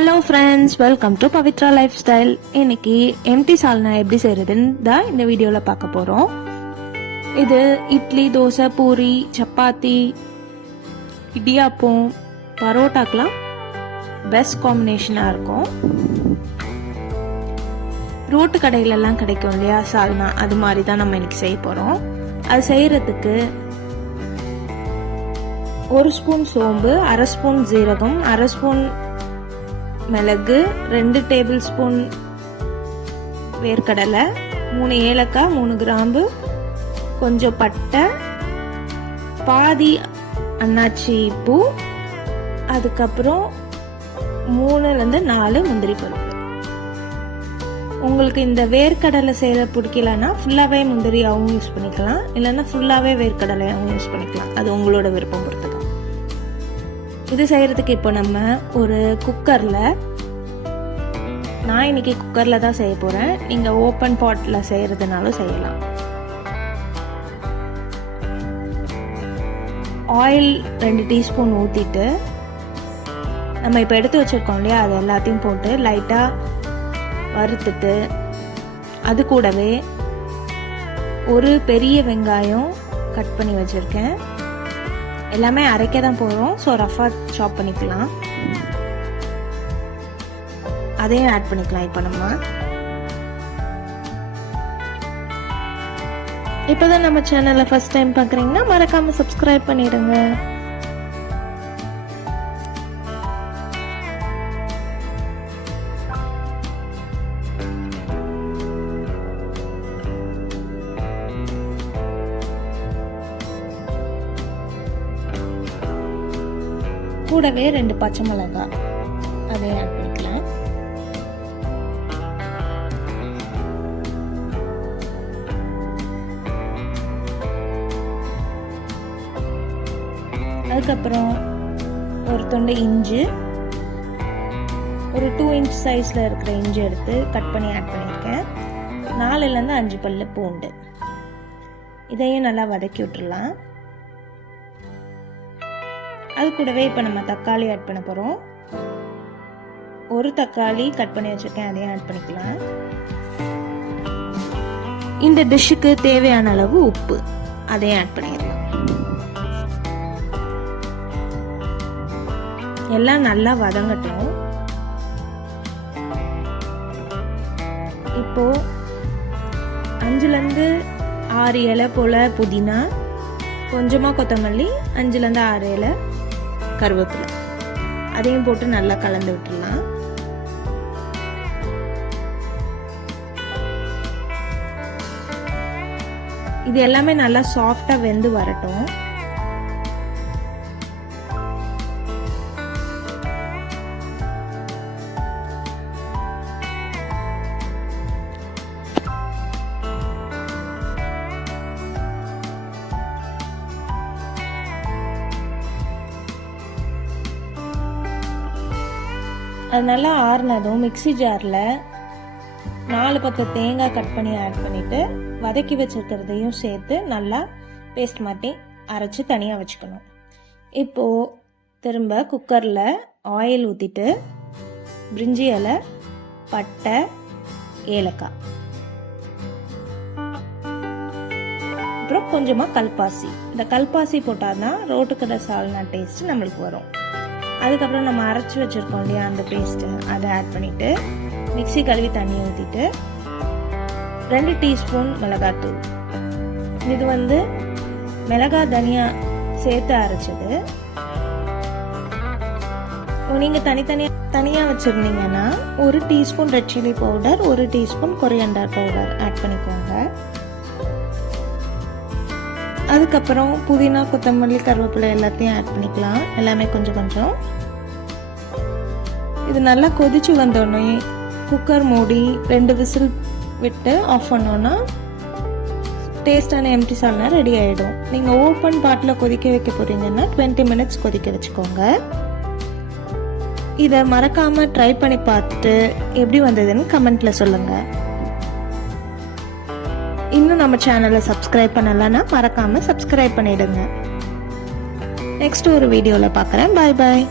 Hello friends, welcome to Pavithra life style. இன்னைக்கு empty சால்னா எப்படி செய்யறதுன்னு தான் இந்த வீடியோவில் பார்க்க போகிறோம். இது இட்லி, தோசை, பூரி, சப்பாத்தி, இடியாப்பம், பரோட்டாக்கெலாம் பெஸ்ட் காம்பினேஷனாக இருக்கும். ரோட்டு கடையிலலாம் கிடைக்கும் இல்லையா சால்னா, அது மாதிரி தான் நம்ம இன்னைக்கு செய்ய போகிறோம். அது செய்யறதுக்கு 1 ஸ்பூன் சோம்பு, 1/2 ஸ்பூன் ஜீரகம், 1/2 ஸ்பூன் மிளகு, 2 டேபிள் ஸ்பூன் வேர்க்கடலை, 3 ஏலக்காய், 3 கிராம்பு, கொஞ்சம் பட்டை, பாதி அன்னாச்சி பூ, அதுக்கப்புறம் 3லேருந்து 4 முந்திரி பருப்பு. உங்களுக்கு இந்த வேர்க்கடலை செய்கிற பிடிக்கலன்னா ஃபுல்லாகவே முந்திரியாகவும் யூஸ் பண்ணிக்கலாம், இல்லைன்னா ஃபுல்லாகவே வேர்க்கடலையாகவும் யூஸ் பண்ணிக்கலாம். அது உங்களோட விருப்பம் பொறுத்து தான். இது செய்கிறதுக்கு இப்போ நம்ம ஒரு குக்கரில், நான் இன்னைக்கு குக்கரில் தான் செய்ய போகிறேன். நீங்கள் ஓப்பன் பாட்டில் செய்கிறதுனாலும் செய்யலாம். ஆயில் 2 டீஸ்பூன் ஊற்றிட்டு, நம்ம இப்போ எடுத்து வச்சுருக்கோம் இல்லையா, அது எல்லாத்தையும் போட்டு லைட்டாக வறுத்துட்டு, அது கூடவே ஒரு பெரிய வெங்காயம் கட் பண்ணி வச்சுருக்கேன். எல்லாமே அரைக்க தான் போகிறோம், ஸோ ரஃபாக சாப் பண்ணிக்கலாம். அதையும் ஆட் பண்ணிக்கலாம். இப்போ நம்ம இப்போதான் நம்ம சேனலை ஃபர்ஸ்ட் டைம் பார்க்குறீங்கன்னா மறக்காம சப்ஸ்கிரைப் பண்ணிடுங்க. கூடவே 2 பச்சை மிளகாய் அதையும் ஆட் பண்ணிக்கலாம். அதுக்கப்புறம் ஒரு துண்டு இஞ்சி, ஒரு 2 இன்ச் சைஸில் இருக்கிற இஞ்சி எடுத்து கட் பண்ணி ஆட் பண்ணியிருக்கேன். 4லேருந்து 5 பல்லு பூண்டு. இதையும் நல்லா வதக்கி விட்டுடலாம். அது கூடவே இப்போ நம்ம தக்காளி ஆட் பண்ண போகிறோம். ஒரு தக்காளி கட் பண்ணி வச்சுருக்கேன், அதையும் ஆட் பண்ணிக்கலாம். இந்த டிஷ்ஷுக்கு தேவையான அளவு உப்பு, அதையும் ஆட் பண்ணிடலாம். எல்லாம் நல்லா வதங்கட்டும். இப்போ 5லேருந்து 6 இலை போல புதினா, கொஞ்சமாக கொத்தமல்லி, 5லேருந்து 6 இலை கருவேப்பிலை, அதையும் போட்டு நல்லா கலந்து விட்டுடலாம். இது எல்லாமே நல்லா சாஃப்டா வெந்து வரட்டும். அது நல்லா ஆறுனதும் மிக்ஸி ஜாரில் 4 பத்து தேங்காய் கட் பண்ணி ஆட் பண்ணிவிட்டு, வதக்கி வச்சுருக்கிறதையும் சேர்த்து நல்லா பேஸ்ட் மாட்டி அரைச்சி தனியாக வச்சுக்கணும். இப்போது திரும்ப குக்கரில் ஆயில் ஊற்றிட்டு, பிரிஞ்சி இலை, பட்டை, ஏலக்காய், அப்புறம் கொஞ்சமாக கல்பாசி. இந்த கல்பாசி போட்டால் தான் ரோட்டுக்கடை சால்னா டேஸ்ட் நம்மளுக்கு வரும். அதுக்கப்புறம் நம்ம அரைச்சி வச்சுருக்கோம் இல்லையா அந்த பேஸ்ட்டு, அதை ஆட் பண்ணிவிட்டு மிக்ஸி கழுவி தண்ணி ஊற்றிட்டு 2 டீஸ்பூன் மிளகாத்தூள். இது மிளகாய் தனியா சேர்த்து அரைச்சது. நீங்கள் தனியாக வச்சுருந்தீங்கன்னா 1 teaspoon red chilli powder, 1 teaspoon coriander powder add பண்ணிக்கோங்க. அதுக்கப்புறம் புதினா, கொத்தமல்லி, கருவேப்பிலை எல்லாத்தையும் ஆட் பண்ணிக்கலாம். எல்லாமே கொஞ்சம் கொஞ்சம். இது நல்லா கொதிச்சு வந்தோடனே குக்கர் மூடி 2 விசில் விட்டு ஆஃப் பண்ணோன்னா டேஸ்டான எம்டி சால்னா ரெடி ஆகிடும். நீங்கள் ஓப்பன் பாட்டில் கொதிக்க வைக்க போகிறீங்கன்னா 20 மினிட்ஸ் கொதிக்க வச்சுக்கோங்க. இதை மறக்காமல் ட்ரை பண்ணி பார்த்துட்டு எப்படி வந்ததுன்னு கமெண்ட்டில் சொல்லுங்கள். இன்னும் நம்ம சேனலை சப்ஸ்கிரைப் பண்ணலன்னா மறக்காமல் சப்ஸ்கிரைப் பண்ணிடுங்க. நெக்ஸ்ட் ஒரு வீடியோவில் பார்க்குறேன். பாய் பாய்.